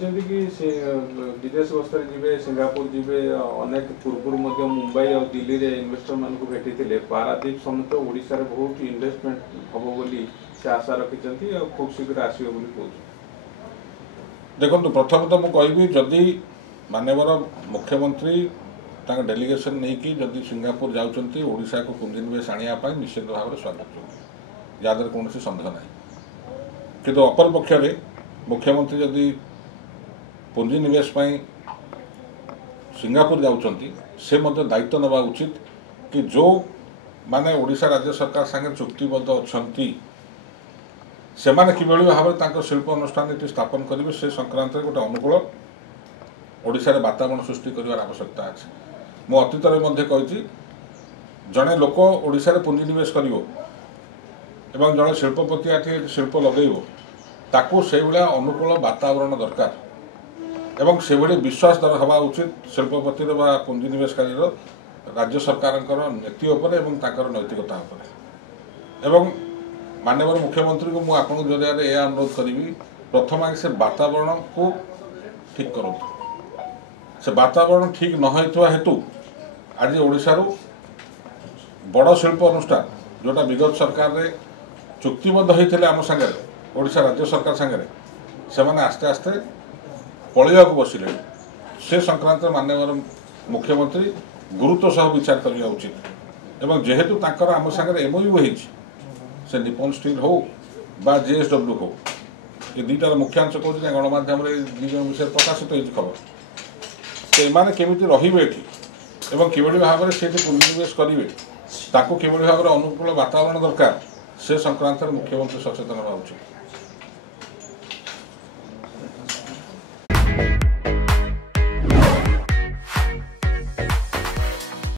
कहते कि विदेश गस्तर जी सिंगापुर जी अनेक पूर्व मुंबई और दिल्ली रे इन्वेस्टर मान भेटी पारादीप समेत ओडिशा रे बहुत इन्वेस्टमेंट हम बोली से आशा रखिंट और खूब शीघ्र आसो बोली देखो प्रथम तो मुझे जदि मानवर मुख्यमंत्री डेलीगेशन नहीं कि जदि सिंगापुर जाऊँगी ओडिशा को पुंजीनिवेश आने निश्चित भाव में स्वागत जहाँद्वारा कौन सन्देह ना किंतु अपर पक्ष मुख्यमंत्री जदि पुंजीनिवेश सिंगापुर जाऊँगी से दायित्व नवा उचित कि जो माने ओडिशा राज्य सरकार संगे चुक्तिबद्ध अच्छा से किभली भाव में शिल्प अनुष्ठान ये स्थापन करेंगे से संक्रांत गोटे अनुकूल ओडिशा रे वातावरण सृष्टि कर आवश्यकता अच्छे मु अतीत में जड़े लोक ओडिशा रे पुंजीनिवेश कर जड़े शिल्पपति आठे शिल्प लगेब ताकू से भाया अनुकूल वातावरण दरकार एवं से भाई विश्वास हवा उचित शिल्पपति पुंजीनिवेशकारी राज्य सरकार नीति और नैतिकता एवं माननीय मुख्यमंत्री को मुझे जरिए यह अनुरोध करी प्रथम आगे से वातावरण को ठीक करूँ से वातावरण ठीक न होता हेतु आज ओडिशारू बड़ शिल्प अनुष्ठान जोटा विगत सरकार रे चुक्तिबद्ध होते आम सागर ओडिशा राज्य सरकार सागर से मैंने आस्ते आस्ते पलैया बसिले से संक्रांत माननीय मुख्यमंत्री गुरुत्व सह विचार करने उचित एवं जेहेतु आम सागर एमओयू होती से निपन स्टील हो बा जेएसडब्ल्यू हो ये दुईटार मुख्यांश कौन गणमाध्यम विषय प्रकाशित हो खबर तो एमाने केमिति रहिबे एठी एवं किभली भाव में से पुंजीनिवेश करेंगे ताकू किभली भाव में अनुकूल वातावरण दरकार से संक्रांत मुख्यमंत्री सचेतन होगा उचित।